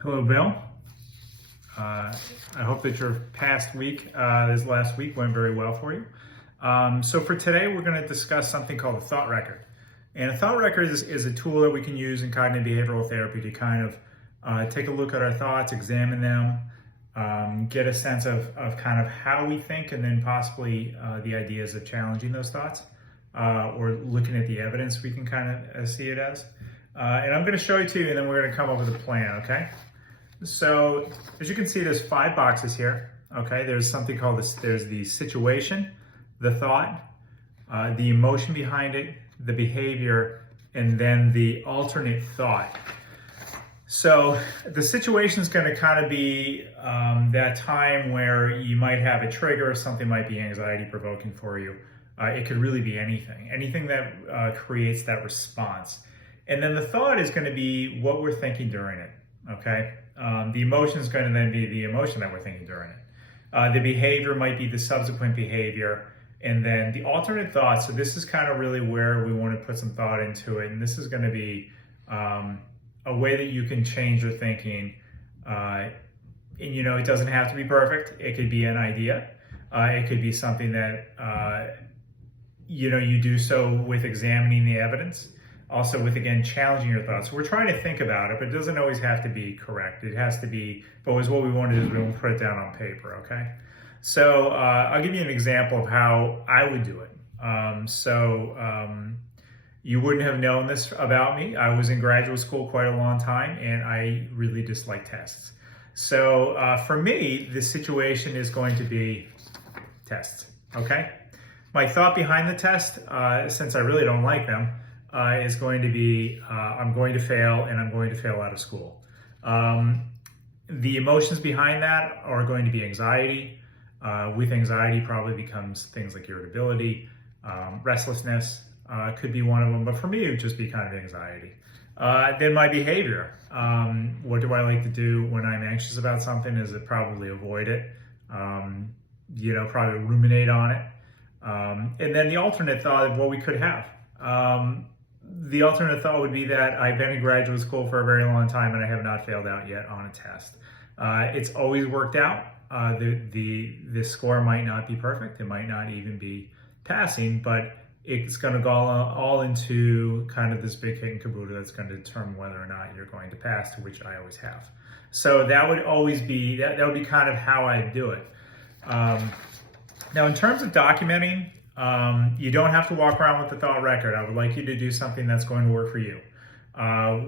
Hello, Bill. I hope that your past week, this last week, went very well for you. So for today, we're going to discuss something called a thought record. And a thought record is a tool that we can use in cognitive behavioral therapy to kind of take a look at our thoughts, examine them, get a sense of kind of how we think, and then possibly the ideas of challenging those thoughts or looking at the evidence we can kind of see it as. And I'm going to show it to you, and then we're going to come up with a plan, okay? So as you can see, there's 5 boxes here. Okay, there's something called this. There's the situation, the thought, the emotion behind it, the behavior, and then the alternate thought. So the situation is going to kind of be that time where you might have a trigger, something might be anxiety provoking for you. It could really be anything that creates that response. And then the thought is going to be what we're thinking during it. Okay. The emotion is going to then be the emotion that we're thinking during it. The behavior might be the subsequent behavior, and then the alternate thought. So this is kind of really where we want to put some thought into it, and this is going to be a way that you can change your thinking. And it doesn't have to be perfect. It could be an idea. It could be something that you do so with examining the evidence. Also with, again, challenging your thoughts. So we're trying to think about it, but it doesn't always have to be correct. It has to be, but what we want to do is we want to put it down on paper, okay? So I'll give you an example of how I would do it. You wouldn't have known this about me. I was in graduate school quite a long time, and I really dislike tests. So for me, the situation is going to be tests, okay? My thought behind the test, since I really don't like them, is going to be, I'm going to fail, and I'm going to fail out of school. The emotions behind that are going to be anxiety. With anxiety probably becomes things like irritability, restlessness could be one of them, but for me it would just be kind of anxiety. Then my behavior. What do I like to do when I'm anxious about something? Is it probably avoid it, probably ruminate on it. And then the alternate thought of what we could have. The alternate thought would be that I've been in graduate school for a very long time and I have not failed out yet on a test. It's always worked out. The score might not be perfect. It might not even be passing, but it's going to go all into kind of this big kit and caboodle that's going to determine whether or not you're going to pass, to which I always have. So that would always be, that would be kind of how I do it. Now, in terms of documenting, you don't have to walk around with the thought record. I would like you to do something that's going to work for you.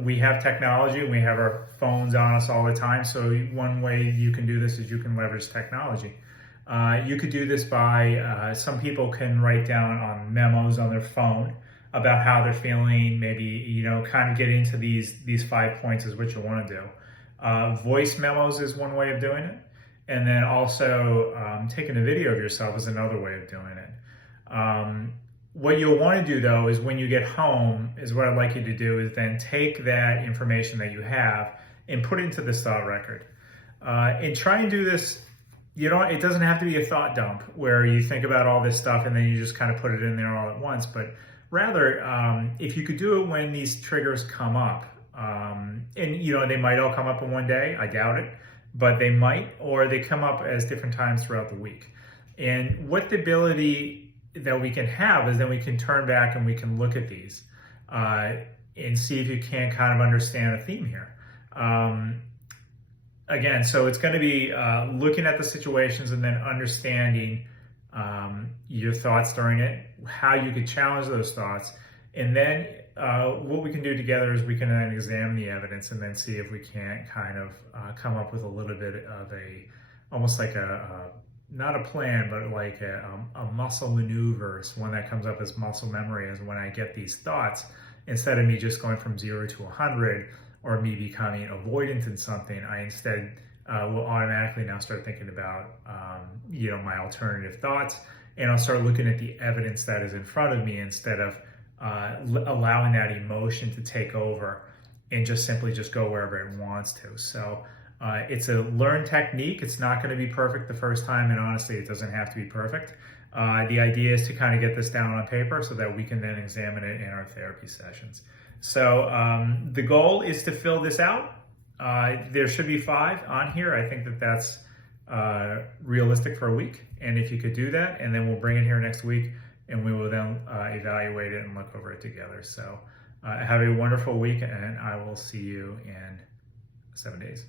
We have technology, and we have our phones on us all the time. So one way you can do this is you can leverage technology. You could do this by, some people can write down on memos on their phone about how they're feeling, maybe, kind of get into these 5 points is what you want to do. Voice memos is one way of doing it. And then also taking a video of yourself is another way of doing it. What you'll want to do, though, is when you get home, is what I'd like you to do is then take that information that you have and put it into this thought record. And try and do this, it doesn't have to be a thought dump where you think about all this stuff and then you just kind of put it in there all at once, but rather, if you could do it when these triggers come up, and they might all come up in one day, I doubt it, but they might, or they come up as different times throughout the week. And what the ability that we can have is then we can turn back and we can look at these and see if you can kind of understand a theme here. Again, so it's going to be looking at the situations and then understanding your thoughts during it, how you could challenge those thoughts, and then what we can do together is we can then examine the evidence and then see if we can't kind of come up with a little bit of almost like not a plan, but like a muscle maneuver. So one that comes up as muscle memory is when I get these thoughts, instead of me just going from 0 to 100 or me becoming avoidant in something, I instead will automatically now start thinking about, my alternative thoughts, and I'll start looking at the evidence that is in front of me instead of allowing that emotion to take over and just simply go wherever it wants to. So it's a learned technique. It's not going to be perfect the first time, and honestly, it doesn't have to be perfect. The idea is to kind of get this down on paper so that we can then examine it in our therapy sessions. So the goal is to fill this out. There should be 5 on here. I think that that's realistic for a week. And if you could do that, and then we'll bring it here next week and we will then evaluate it and look over it together. So have a wonderful week, and I will see you in 7 days.